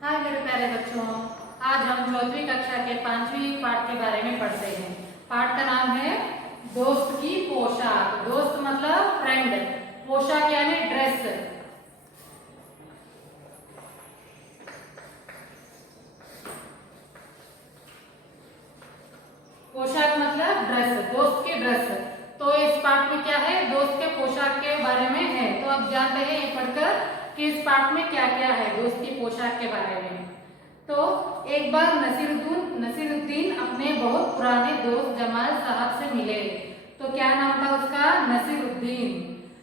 हाय मेरे प्यारे बच्चों, आज हम चौथी कक्षा के 5वीं पाठ के बारे में पढ़ते हैं। पाठ का नाम है दोस्त की पोशाक। दोस्त मतलब फ्रेंड, पोशाक यानी ड्रेस। पोशाक मतलब ड्रेस, दोस्त की ड्रेस। तो इस पाठ में क्या है, दोस्त के पोशाक के बारे में है। तो अब जानते हैं ये पढ़कर कि इस पाठ में क्या क्या है दोस्त की पोशाक के बारे में। तो एक बार नसीरुद्दीन अपने बहुत पुराने दोस्त जमाल साहब से मिले। तो क्या नाम था उसका?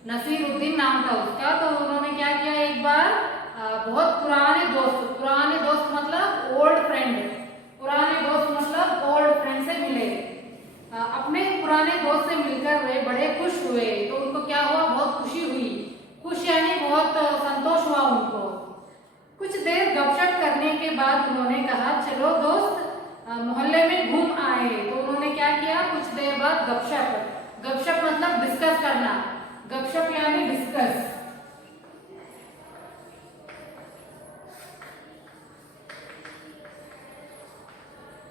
नसीरुद्दीन नाम था उसका। तो उन्होंने क्या किया, एक बार बहुत पुराने दोस्त मतलब ओल्ड फ्रेंड, पुराने दोस्त मतलब ओल्ड फ्रेंड से मिले। अपने पुराने दोस्त से मिलकर वे बड़े खुश हुए। तो उनको क्या हुआ, बहुत खुशी हुई। खुश यानी बहुत संतोष हुआ उनको। कुछ देर गपशप करने के बाद उन्होंने कहा, चलो दोस्त मोहल्ले में घूम आए। तो उन्होंने क्या किया, कुछ देर बाद गपशप मतलब डिस्कस करना, गपशप यानी डिस्कस।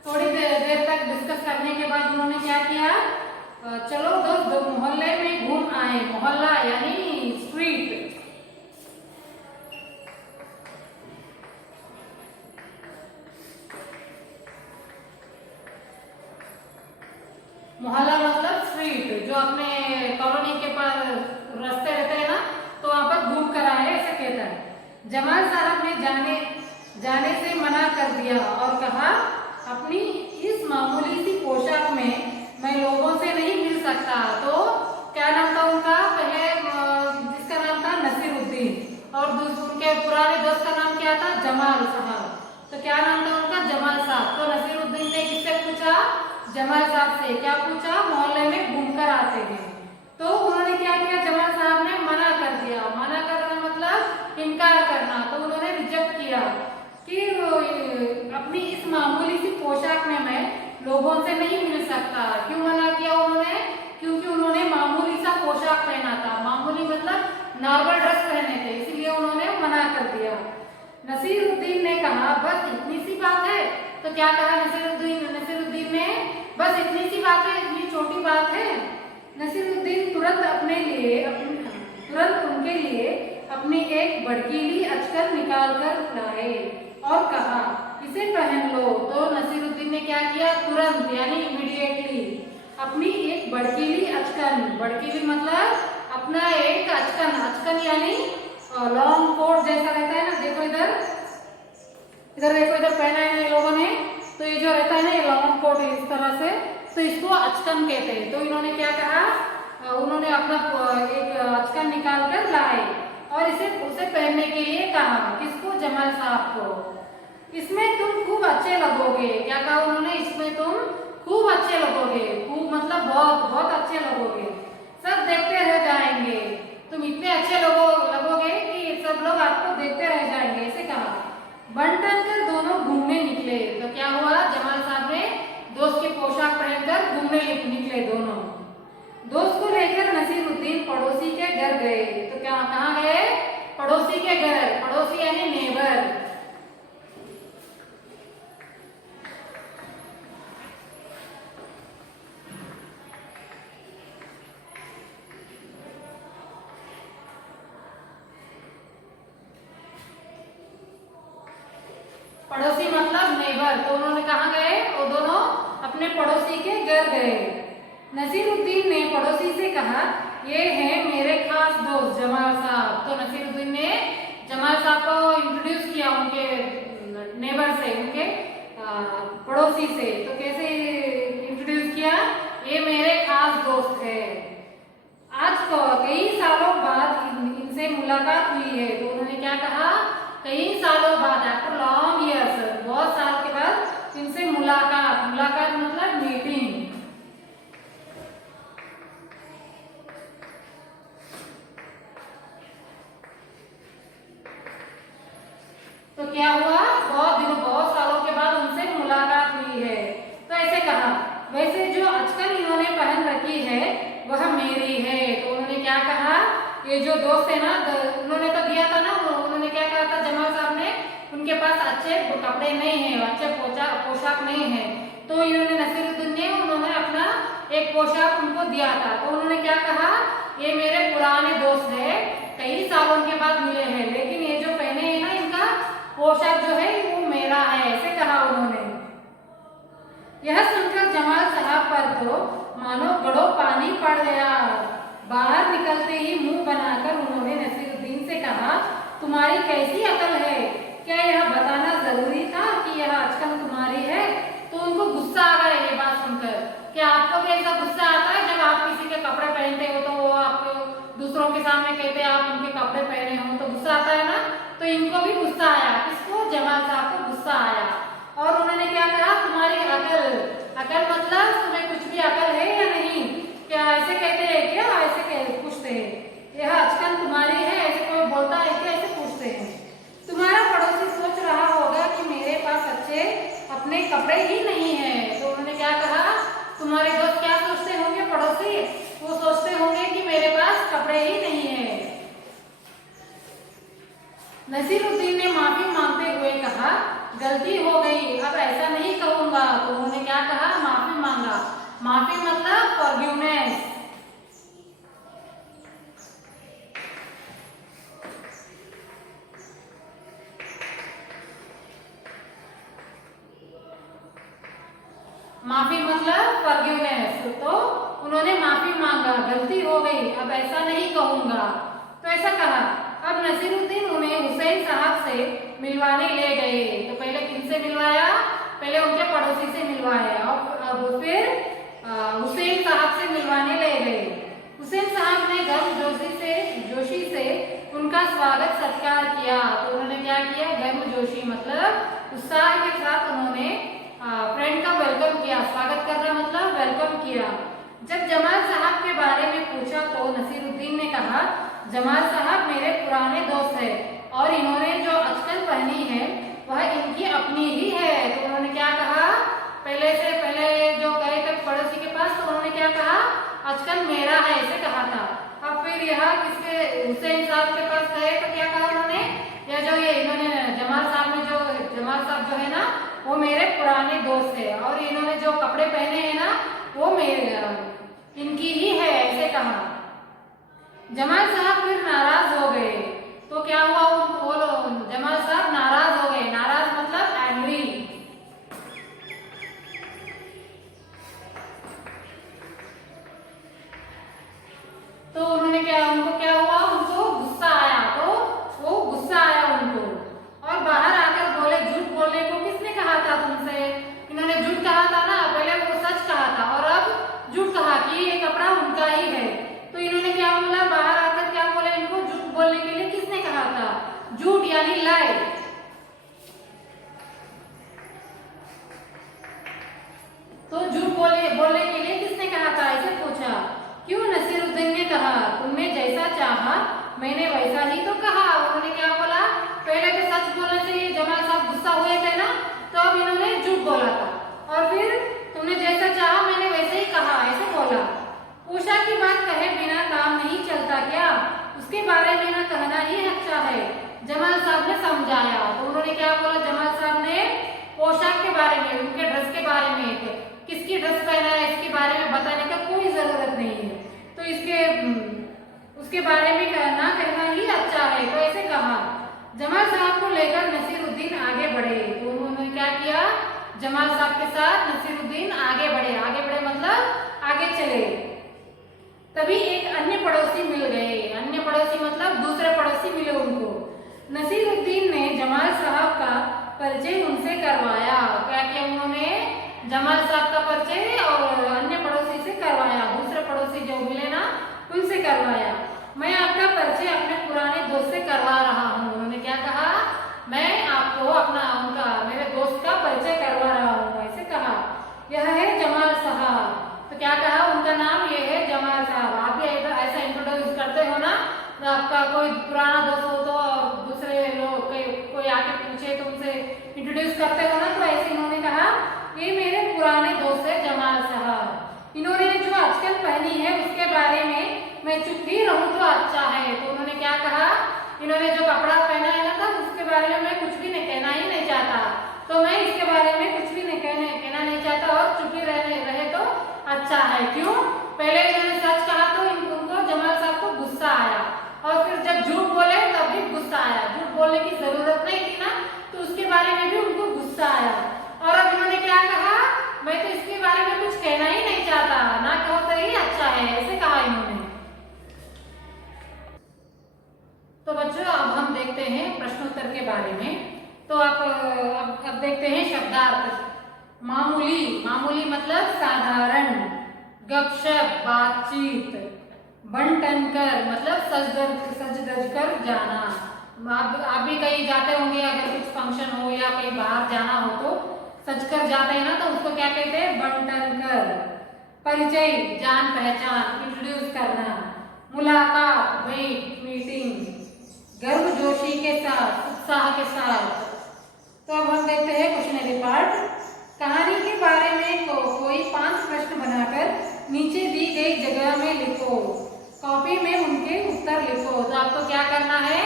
थोड़ी देर तक डिस्कस करने के बाद उन्होंने क्या किया, चलो दोस्त मोहल्ले में घूम आए। मोहल्ला यानी स्ट्रीट। मोहल्ला मतलब स्ट्रीट, जो अपने कॉलोनी के पास रास्ते रहते हैं ना, तो वहां पर घूम कर आए, ऐसे कहता है। जमाल साहब ने जाने से मना कर दिया और कहा, अपनी इस मामूली सी पोशाक में मैं लोगों से नहीं मिल सकता। तो क्या नाम था उनका? पहले जिसका नाम था नसीरुद्दीन, और उनके पुराने दोस्त का नाम क्या था? जमाल साहब। तो क्या नाम था उनका? जमाल साहब। तो नसीरुद्दीन ने किससे पूछा? जमाल साहब से। क्या पूछा? मोहल्ले में घूमकर आते हैं। तो उन्होंने क्या किया, जमाल साहब ने मना कर दिया। मना करना मतलब इनकार करना। तो उन्होंने रिजेक्ट किया कि अपनी इस मामूली सी पोशाक में मैं लोगों से नहीं मिल सकता। क्यों मना किया उन्होंने? क्योंकि उन्होंने मामूली सा पोशाक पहना था। मामूली मतलब नॉर्मल ड्रेस पहने थे, इसलिए उन्होंने मना कर दिया। नसीरुद्दीन ने कहा, बस इतनी सी बात है। तो क्या कहा नसीरुद्दीन ने? बस इतनी सी बात है, इतनी छोटी बात है। नसीरुद्दीन तुरंत उनके लिए अपनी एक भड़कीली अचकन निकाल कर लाए और कहा, इसे पहन लो। तो नसीरुद्दीन ने क्या किया, तुरंत यानी इमीडिएटली अपनी एक भड़कीली अचकन, भड़कीली मतलब अपना एक अचकन यानी लॉन्ग कोट जैसा रहता है ना, देखो इधर देखो, इधर पहना है इन लोगों ने। तो ये जो रहता है ना, ये लॉन्ग कोट इस तरह से, तो इसको अचकन कहते हैं। तो इन्होंने क्या कहा, उन्होंने अपना एक अचकन निकाल कर लाए और उसे पहनने के लिए कहा। किसको? जमाल साहब को। इसमें तुम खूब अच्छे लगोगे। क्या कहा उन्होंने? इसमें तुम खूब अच्छे लगोगे। खूब मतलब बहुत बहुत अच्छे लगोगे, सब देखते रह जाएंगे। तुम इतने अच्छे लगोगे कि सब लोग आपको देखते रह जाएंगे, ऐसे कहा। बंटन कर दोनों घूमने निकले। तो क्या हुआ, जमाल साहब ने दोस्त की पोशाक पहनकर घूमने निकले दोनों। दोस्त को लेकर नसीरुद्दीन पड़ोसी के घर गए। तो क्या, कहाँ गए? पड़ोसी के घर। पड़ोसी यानी नेबर। पड़ोसी मतलब नेबर। तो उन्होंने कहाँ गए? वो दोनों अपने पड़ोसी के घर गए। नसीरुद्दीन ने पड़ोसी से कहा, ये है मेरे खास दोस्त जमाल साहब। तो नसीरुद्दीन ने जमाल साहब को इंट्रोड्यूस किया उनके नेबर से, उनके पड़ोसी से। तो कैसे इंट्रोड्यूस किया? ये मेरे खास दोस्त है। आज कई सालों बाद इनसे मुलाकात हुई है। तो उन्होंने क्या कहा? कई सालों बाद, आफ्टर लॉन्ग ईयर्स, बहुत साल के बाद इनसे मुलाकात मतलब मीटिंग। तो क्या हुआ, बहुत सालों के बाद उनसे मुलाकात हुई है। तो ऐसे कहा, वैसे जो अचकन इन्होंने पहन रखी है वह मेरी है। तो उन्होंने क्या कहा, ये जो दोस्त है ना, उन्होंने तो दिया था ना, उन्होंने क्या कहा था जमाल साहब ने उनके पास अच्छे कपड़े नहीं है, अच्छे पोशाक नहीं है। तो इन्होंने नसीरुद्दीन ने उन्होंने अपना एक पोशाक उनको दिया था। तो उन्होंने क्या कहा, ये मेरे पुराने दोस्त है, कई सालों के बाद मिले हैं, लेकिन ये जो पहने हैं ना, इनका पोशाक जो है वो मेरा है, ऐसे कहा उन्होंने। यह सुनकर जमाल साहब पर तो मानो गड़ो पानी पड़ गया। बाहर निकलते ही मुंह बनाकर उन्होंने नसीरुद्दीन से कहा, तुम्हारी कैसी अकल है, क्या यह बताना जरूरी था कि यह आजकल तुम्हारी है? तो उनको गुस्सा आ गया ये बात सुनकर। क्या आपको भी ऐसा गुस्सा आता है जब आप किसी के कपड़े पहनते हो तो वो आपको दूसरों के सामने कहते हैं आप उनके कपड़े पहने हो, तो गुस्सा आता है ना? तो इनको भी गुस्सा आया। किसको? जमाल साहब को गुस्सा आया। और उन्होंने क्या कहा, तुम्हारी अकल मतलब तुम्हें कुछ भी अकल है या नहीं? क्या ऐसे कहते हैं क्या? ऐसे पूछते हैं, यह आजकल तुम्हारी है, ऐसे कोई बोलता है क्या? ऐसे पूछते हैं। तुम्हारा पड़ोसी सोच रहा होगा कि मेरे पास अच्छे अपने कपड़े ही नहीं है। तो उन्होंने क्या कहा, तुम्हारे दोस्त क्या सोचते होंगे पड़ोसी? वो सोचते होंगे कि मेरे पास कपड़े ही नहीं है। नसीरुद्दीन ने माफी मांगते हुए कहा, गलती हो गई, अब ऐसा नहीं कहूंगा। तो उन्होंने क्या कहा, माफी मांगा। माफी मतलब फॉरगिवनेस। माफी मतलब फॉरगिवनेस। तो उन्होंने माफी मांगा, गलती हो गई, अब ऐसा नहीं कहूंगा। तो ऐसा कहा। अब नसीरुद्दीन उन्हें हुसैन साहब से मिलवाने ले गए। तो पहले किनसे मिलवाया? पहले उनके पड़ोसी से मिलवाया, और अब फिर हुसैन साहब से मिलवाने ले गए। हुसैन साहब ने गर्म जोशी से उनका स्वागत सत्कार किया। तो उन्होंने क्या किया, गर्म जोशी मतलब उत्साह के साथ उन्होंने फ्रेंड का वेलकम किया। स्वागत करना मतलब वेलकम किया। जब जमाल साहब के बारे में पूछा तो नसीरुद्दीन ने कहा, जमाल साहब मेरे पुराने दोस्त है और इन्होंने जो आजकल पहनी है वह इनकी अपनी ही है। तो उन्होंने क्या कहा, पहले जो गए थे पड़ोसी के पास, तो उन्होंने क्या कहा, आजकल मेरा है, ऐसे कहा था। अब फिर यह किसके, हुसैन साहब के पास गए तो क्या कहा उन्होंने, इन्होंने जमाल साहब जो है ना, वो मेरे पुराने दोस्त है और इन्होंने जो कपड़े पहने हैं ना, वो मेरे इनकी ही है, ऐसे कहा। जमाल साहब फिर नाराज हो गए। तो क्या हुआ, वो जमाल साहब नाराज हो गए। नाराज मतलब एंग्री। तो उन्होंने उनको क्या हुआ, उनको गुस्सा आया। तो वो गुस्सा आया उनको, और बाहर आकर बोले, झूठ बोलने को किसने कहा था तुमसे? इन्होंने झूठ कहा था ना, पहले वो सच कहा था और अब झूठ कहा कि ये कपड़ा उनका ही है। तो इन्होंने क्या बोला, बाहर आकर क्या बोला, इनको झूठ बोलने के लिए किसने कहा था? झूठ यानी लाई। तो झूठ बोलने के लिए किसने कहा था, ऐसे पूछा। क्यों? नसीरुद्दीन ने कहा, तुमने जैसा चाहा मैंने वैसा ही तो कहा। उन्होंने क्या बोला, पहले तो सच बोलने से ये जमाल साहब गुस्सा हुए थे ना, तो अब इन्होंने झूठ बोला था, और फिर तुमने जैसा चाहा मैंने वैसे ही कहा, ऐसे बोला। उषा की बात कहे बिना काम नहीं चलता क्या? उसके बारे में ना कहना ही अच्छा है, जमाल साहब ने समझाया। तो उन्होंने क्या बोला, जमाल साहब ने पोशाक के बारे में, उनके ड्रेस के बारे में, किसकी ड्रेस पहना है इसके बारे में बताने का कोई जरूरत नहीं है, तो उसके बारे में ना कहना ही अच्छा है, तो ऐसे कहा। जमाल साहब को लेकर नसीरुद्दीन आगे बढ़े। तो उन्होंने क्या किया, जमाल साहब के साथ नसीरुद्दीन आगे बढ़े मतलब आगे चले। तभी एक अन्य पड़ोसी मिल गए। अन्य पड़ोसी मतलब दूसरे पड़ोसी मिले उनको। नसीरुद्दीन ने जमाल साहब का परिचय उनसे करवाया। क्या किया उन्होंने, जमाल साहब का परिचय और अन्य पड़ोसी से करवाया, दूसरे पड़ोसी जो मिले ना उनसे करवाया। मैं आपका परिचय अपने पुराने दोस्त से करवा रहा हूँ। उन्होंने क्या कहा, मैं आपको मेरे दोस्त का परिचय करवा रहा हूँ, ऐसे कहा। यह है जमाल साहब। तो क्या कहा, उनका नाम ये है जमाल साहब। आप भी ऐसा इंट्रोड्यूस करते हो ना, तो आपका कोई पुराना दोस्त हो तो दूसरे लोग कोई आके पूछे तो उनसे इंट्रोड्यूस करते हो ना, तो ऐसे इन्होंने कहा, ये मेरे पुराने दोस्त है जमाल साहब। इन्होंने जो आजकल पहनी है उसके बारे में मैं चुप ही रहूं तो अच्छा है। तो उन्होंने क्या कहा, इन्होंने जो कपड़ा पहना है ना था उसके बारे में मैं कुछ भी नहीं कहना ही नहीं चाहता, तो मैं इसके बारे में कुछ भी नहीं कहना नहीं चाहता और चुप ही रहे तो अच्छा है। क्यों? पहले इन्होंने सच कहा तो उनको जमाल साहब को गुस्सा आया, और फिर जब झूठ बोले तब भी गुस्सा आया। झूठ बोलने की जरूरत नहीं थी ना, तो उसके बारे में भी उनको गुस्सा आया। और अब इन्होंने क्या कहा, मैं तो इसके बारे में कुछ कहना ही नहीं चाहता, ना कहो तो ही अच्छा है, ऐसे कहा इन्होंने। तो बच्चों अब हम देखते हैं प्रश्नोत्तर के बारे में। तो आप अब देखते हैं शब्दार्थ। मामूली, मामूली मतलब साधारण, गपशप बातचीत, बंटन कर मतलब सज धज कर जाना। आप भी कहीं जाते होंगे, अगर कुछ फंक्शन हो या कहीं बाहर जाना हो तो सज कर जाते हैं ना, तो उसको क्या कहते हैं, बंटन कर। परिचय जान पहचान, इंट्रोड्यूस करना। मुलाकात भेंट मीटिंग, गर्मजोशी के साथ उत्साह के साथ। तो अब हम देखते हैं क्वेश्चनरी पार्ट। कहानी के बारे में कोई 5 प्रश्न बनाकर नीचे दी गई जगह में लिखो, कॉपी में उनके उत्तर लिखो। तो आपको क्या करना है,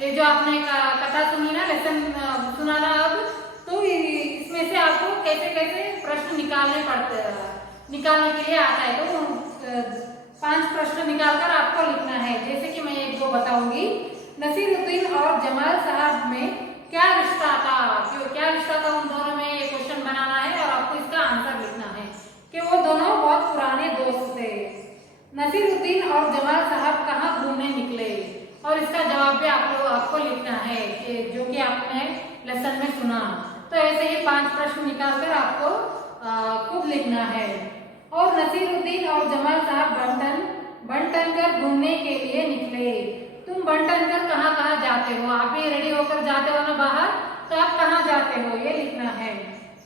ये जो आपने कथा सुनी ना, लेसन सुना ना, अब तो इसमें से आपको कैसे कैसे प्रश्न निकालने के लिए आता है। तो 5 प्रश्न निकालकर आपको लिखना है। जैसे कि मैं 1-2 बताऊंगी। नसीरुद्दीन और जमाल साहब में क्या रिश्ता था, क्या रिश्ता था उन दोनों में, ये क्वेश्चन बनाना है और आपको इसका आंसर लिखना है कि वो दोनों बहुत पुराने दोस्त थे। नसीरुद्दीन और जमाल साहब कहाँ घूमने निकले, और इसका जवाब भी आपको लिखना है कि जो कि आपने लेसन में सुना। तो ऐसे ही 5 प्रश्न निकालकर आपको खुद लिखना है। और नसीरुद्दीन और जमाल साहब बंटन कर घूमने के लिए निकले। तुम बंटन कर कहाँ कहाँ जाते हो, आप भी रेडी होकर जाते हो ना बाहर, तो आप कहाँ जाते हो ये लिखना है।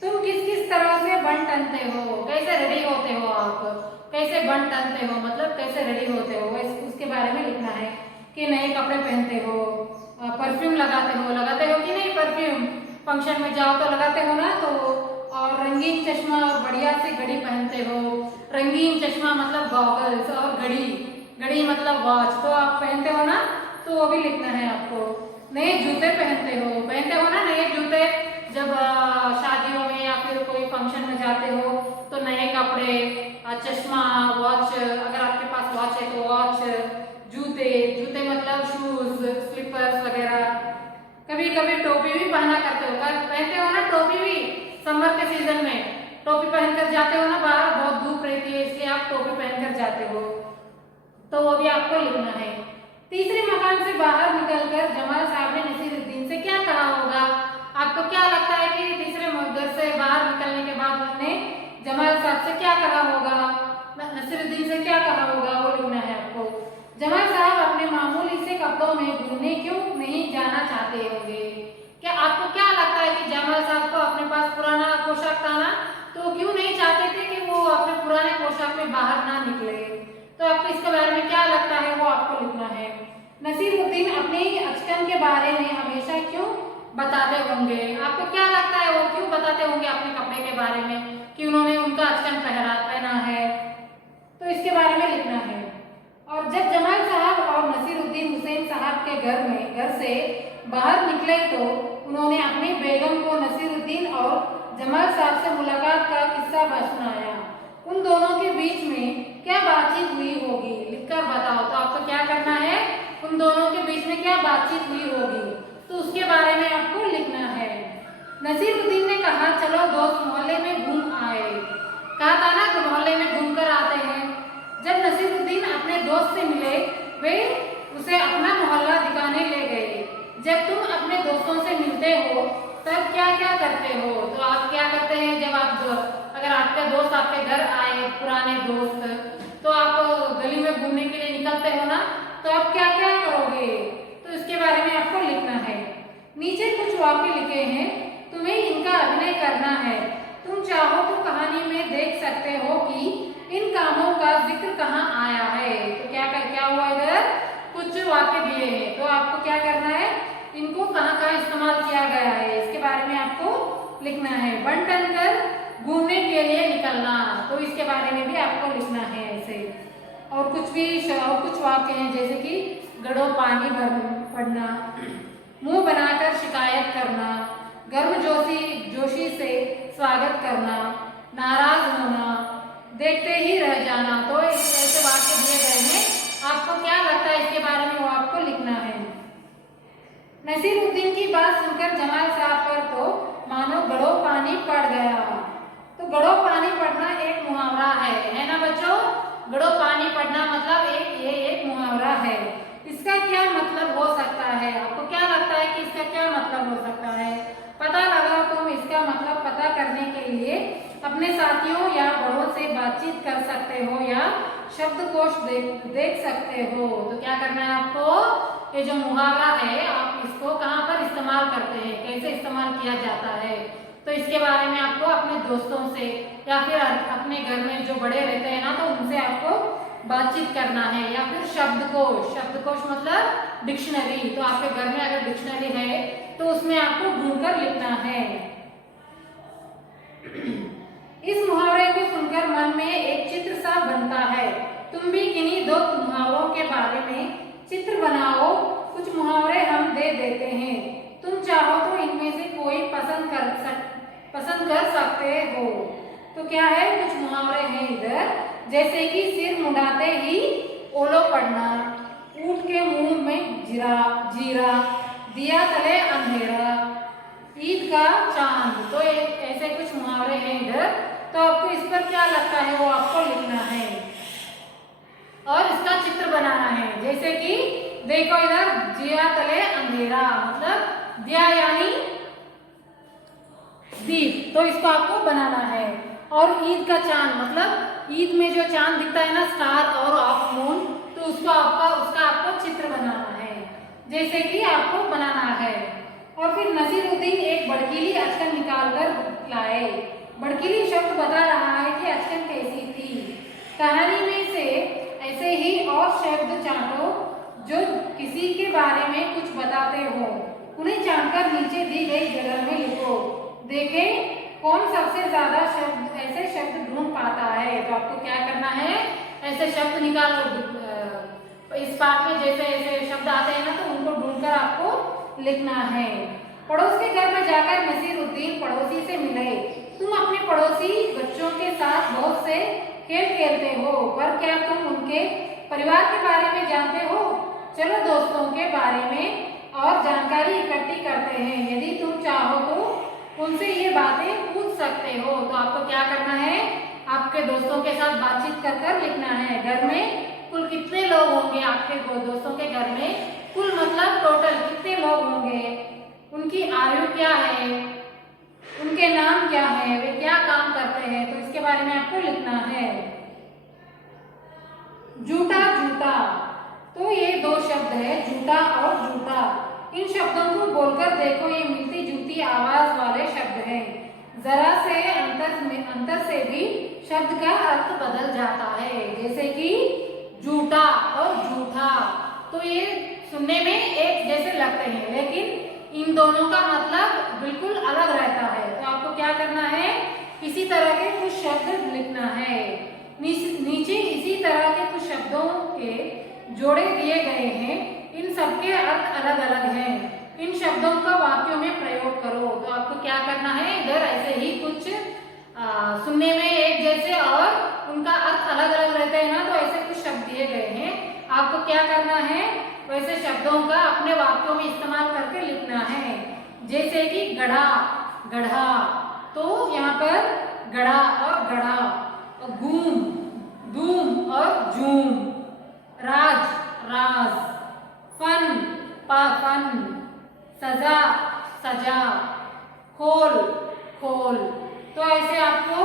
तुम किस किस तरह से बंटनते हो, कैसे रेडी होते हो, आप कैसे बंटनते हो मतलब कैसे रेडी होते हो, उसके बारे में लिखना है कि नए कपड़े पहनते हो, परफ्यूम लगाते हो कि नहीं, परफ्यूम फंक्शन में जाओ तो लगाते हो ना, तो और रंगीन चश्मा और बढ़िया से घड़ी पहनते हो। रंगीन चश्मा मतलब गॉगल्स, और घड़ी मतलब वॉच, तो आप पहनते हो ना, तो वो भी लिखना है आपको। नए जूते पहनते हो ना, नए जूते, जब शादियों में या फिर कोई फंक्शन में जाते हो तो नए कपड़े, चश्मा, वॉच, अगर आपके पास वॉच है तो वॉच, जूते मतलब शूज, स्लीपर्स वगैरह। कभी कभी टोपी भी पहनते हो ना, टोपी भी समर के सीजन में टोपी पहनकर जाते हो ना, बाहर बहुत धूप रहती है इसलिए आप टोपी पहनकर जाते हो, तो वो भी आपको लिखना है। तीसरे मकान से बाहर निकलकर जमाल साहब ने नसीरुद्दीन से क्या कहा होगा। आपको क्या लगता है कि तीसरे घर से बाहर निकलने के बाद उन्होंने जमाल साहब से क्या कहा होगा, नसीरुद्दीन से क्या कहा होगा, वो लिखना है आपको। जमाल साहब अपने मामूली से कपड़ों में घूमने क्यों नहीं जाना चाहते होंगे। क्या आपको क्या लगता है कि जमाल साहब को अपने पास पुराना पोशाक था ना, तो क्यों नहीं चाहते थे कि वो अपने पुराने पोशाक में बाहर ना निकले। तो आपको इसके बारे में क्या लगता है वो आपको लिखना है। नसीरुद्दीन अपने अचकन के बारे में हमेशा क्यों बताते होंगे। आपको क्या लगता है वो क्यों बताते होंगे अपने कपड़े के बारे में, कि उन्होंने उनका अचकन पहना है, तो इसके बारे में लिखना है। और जब जमाल साहब और नसीरुद्दीन हुसैन साहब के घर से बाहर निकले तो उन्होंने अपनी बेगम को नसीरुद्दीन और जमाल साहब से मुलाकात का किस्सा सुनाया। उन दोनों के बीच में क्या बातचीत हुई होगी, लिखकर बताओ। तो आपको क्या करना है, उन दोनों के बीच में क्या बातचीत हुई होगी, तो उसके बारे में आपको लिखना है। नसीरुद्दीन ने कहा चलो दोस्त मोहल्ले में घूम आए। कहा था ना कि मोहल्ले में घूम कर आते हैं। जब नसीरुद्दीन अपने दोस्त से मिले, वे उसे अपना मोहल्ला दिखाने ले गए। जब तुम अपने दोस्तों से मिलते हो तब क्या क्या करते हो। तो आप क्या करते हैं, जब अगर आपके दोस्त आपके घर आए, पुराने दोस्त, तो आप गली में घूमने के लिए निकलते हो ना, तो आप क्या क्या करोगे, तो इसके बारे में आपको लिखना है। नीचे कुछ वाक्य लिखे हैं, तुम्हें इनका अभिनय करना है। तुम चाहो तो कहानी में देख सकते हो कि इन कामों का जिक्र कहाँ आया है। तो क्या हुआ, इधर कुछ वाक्य दिए हैं, तो आपको क्या करना है, इनको कहाँ कहाँ इस्तेमाल किया गया है इसके बारे में आपको लिखना है। बंटन कर घूमने के लिए निकलना, तो इसके बारे में भी आपको लिखना है ऐसे। और कुछ वाक्य हैं जैसे कि गड़ो पानी पड़ना, मुंह बनाकर शिकायत करना, गर्मजोशी से स्वागत करना, नाराज होना, देखते ही रह जाना। तो ऐसे वाक्य दिए गए हैं, आपको क्या लगता है इसके बारे में वो आपको लिखना है। नसीरुद्दीन की बात सुनकर जमाल साहब पर तो मानो गड़ो पानी पड़ गया। तो गड़ो पानी पड़ना एक मुहावरा है ना बच्चों। गड़ो पानी पड़ना मतलब एक मुहावरा है। इसका क्या मतलब हो सकता है, आपको क्या लगता है कि इसका क्या मतलब हो सकता है। पता लगाओ तुम। इसका मतलब पता करने के लिए अपने साथियों या बड़ों से बातचीत कर सकते हो या शब्दकोश देख सकते हो। तो क्या करना है आपको, ये जो मुहावरा है आप इसको कहाँ पर इस्तेमाल करते हैं, कैसे इस्तेमाल किया जाता है, तो इसके बारे में आपको अपने दोस्तों से या फिर अपने घर में जो बड़े रहते हैं ना, तो उनसे आपको बातचीत करना है। या फिर शब्दकोश मतलब डिक्शनरी। तो आपके घर में अगर डिक्शनरी है तो उसमें आपको ढूंढकर लिखना है। इस मुहावरे को सुनकर मन में एक चित्र सा बनता है। तुम भी किन्हीं दो मुहावरों के बारे में चित्र बनाओ। कुछ मुहावरे हम दे देते हैं, तुम चाहो तो इनमें से कोई पसंद कर सकते हो। तो क्या है, कुछ मुहावरे हैं इधर, जैसे कि सिर मुंडाते ही ओलो पड़ना, ऊंट के मुंह में जीरा, दिया तले अंधेरा, ईद का चांद। तो ऐसे कुछ मुहावरे हैं इधर। तो आपको इस पर क्या लगता है वो आपको लिखना है और इसका चित्र बनाना है। जैसे कि देखो इधर, दिया तले अंधेरा मतलब दिया यानी दीप, तो इसको आपको बनाना है। और ईद का चांद मतलब ईद में जो चांद दिखता है ना, स्टार और ऑफ मून, तो उसका आपको चित्र बनाना है, जैसे कि आपको बनाना है। और फिर नसीरुद्दीन एक भड़कीली अचकन निकाल कर लाए। भड़कीली शब्द बता रहा है कि अचकन कैसी थी। कहानी में से ऐसे ही और शब्द चाटो जो किसी के बारे में कुछ बताते हो। उन्हें चाटकर नीचे दी गई जगह में लिखो। देखें कौन सबसे ज्यादा ऐसे शब्द ढूंढ पाता है। तो आपको क्या करना है, ऐसे शब्द निकालो। इस पाठ में जैसे ऐसे शब्द आते हैं ना, तो उनको ढूंढकर आपको लिखना है। पड़ोस के घर में जाकर नसीरुद्दीन पड़ोसी से मिले। तुम अपने पड़ोसी बच्चों के साथ बहुत से खेल खेलते हो, पर क्या तुम उनके परिवार के बारे में जानते हो। चलो दोस्तों के बारे में और जानकारी इकट्ठी करते हैं। यदि तुम चाहो तो उनसे ये बातें पूछ सकते हो। तो आपको क्या करना है, आपके दोस्तों के साथ बातचीत कर कर लिखना है। घर में कुल कितने लोग होंगे आपके दोस्तों के घर में, कुल मतलब टोटल कितने लोग होंगे, उनकी आयु क्या है, उनके नाम क्या है, वे क्या काम करते हैं, तो इसके बारे में आपको लिखना है। जूटा जूटा, तो ये दो शब्द है, जूटा और जूटा। इन शब्दों को बोलकर देखो, ये मिलती जुलती आवाज वाले शब्द हैं। जरा से अंतर से भी शब्द का अर्थ बदल जाता है, जैसे कि जूटा और जूठा। तो ये सुनने में एक जैसे लगते हैं, लेकिन इन दोनों का मतलब बिल्कुल अलग रहता है। तो आपको क्या करना है, इसी तरह के कुछ शब्द लिखना है। नीचे इसी तरह के कुछ शब्दों के जोड़े दिए गए हैं। इन सबके अर्थ अलग अलग हैं। इन शब्दों का वाक्यों में प्रयोग करो। तो आपको क्या करना है, इधर ऐसे ही कुछ सुनने में एक जैसे और उनका अर्थ अलग अलग रहते हैं ना, तो ऐसे कुछ शब्द दिए गए हैं। आपको क्या करना है, वैसे शब्दों का अपने वाक्यों में इस्तेमाल करके लिखना है। जैसे कि गढ़ा, गढ़ा, तो यहाँ पर गढ़ा और गढ़ा, और घूम, धूम और झूम, राज, राज, फन, पाफन, सजा, सजा, खोल, खोल। तो ऐसे आपको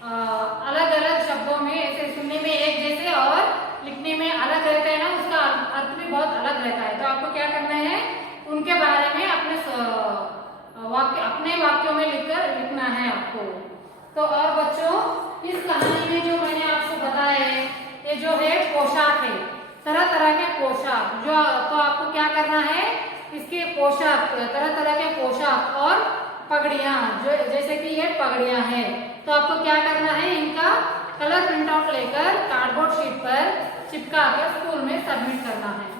अलग अलग शब्दों में ऐसे सुनने में एक जैसे और लिखने में अलग रहता है ना, उसका अर्थ भी बहुत अलग रहता है। तो आपको क्या करना है, उनके बारे में अपने वाक्यों में लिखना है आपको। तो और बच्चों, इस कहानी में जो मैंने आपको बताया है, ये जो है पोशाक है, तरह तरह के पोशाक जो, तो आपको क्या करना है, इसके पोशाक, तरह तरह के पोशाक और पगड़ियां, जो जैसे कि ये पगड़ियां हैं, तो आपको क्या करना है, इनका कलर प्रिंट आउट लेकर कार्डबोर्ड शीट पर चिपका कर स्कूल में सबमिट करना है।